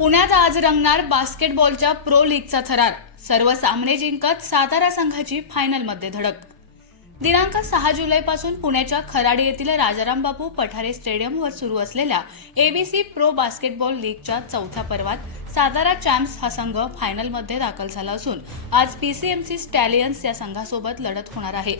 पुण्यात आज रंगणार बास्केटबॉलच्या प्रो लीगचा थरार. सर्व सामने जिंकत सातारा संघाची फायनलमध्ये धडक. दिनांक सहा जुलैपासून पुण्याच्या खराडी येथील राजाराम बापू पठारे स्टेडियमवर सुरू असलेल्या एबीसी प्रो बास्केटबॉल लीगच्या चौथ्या पर्वात सातारा चॅम्प्स हा संघ फायनलमध्ये दाखल झाला असून आज पीसीएमसी स्टॅलियन्स या संघासोबत लढत होणार आहे.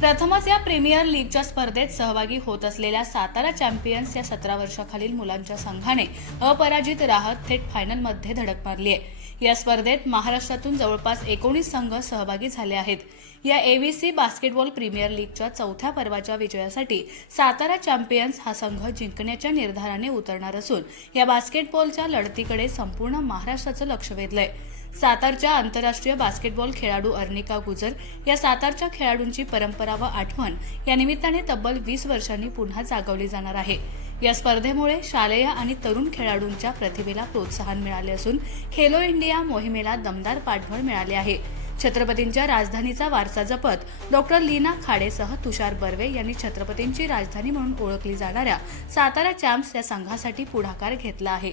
प्रथमच या प्रीमियर लीगच्या स्पर्धेत सहभागी होत असलेल्या सातारा चॅम्पियन्स या सतरा वर्षाखालील मुलांच्या संघाने अपराजित राहत थेट फायनलमध्ये धडक मारली आहे या स्पर्धेत महाराष्ट्रातून जवळपास एकोणीस संघ सहभागी झाले आहेत. या एव्हीसी बास्केटबॉल प्रीमियर लीगच्या चौथ्या पर्वाच्या विजयासाठी सातारा चॅम्पियन्स हा संघ जिंकण्याच्या निर्धाराने उतरणार असून या बास्केटबॉलच्या लढतीकडे संपूर्ण महाराष्ट्राचं लक्ष वेधलंय. सातारच्या आंतरराष्ट्रीय बास्केटबॉल खेळाडू अर्निका गुजर या सातारच्या खेळाडूंची परंपरा व आठवण या निमित्ताने तब्बल वीस वर्षांनी पुन्हा जागवली जाणार आहे. या स्पर्धेमुळे शालेय आणि तरुण खेळाडूंच्या प्रतिभेला प्रोत्साहन मिळाले असून खेलो इंडिया मोहिमेला दमदार पाठबळ मिळाले आहे. छत्रपतींच्या राजधानीचा वारसा जपत डॉक्टर लीना खाडेसह तुषार बर्वे यांनी छत्रपतींची राजधानी म्हणून ओळखली जाणाऱ्या सातारा चॅम्प्स या संघासाठी पुढाकार घेतला आहे.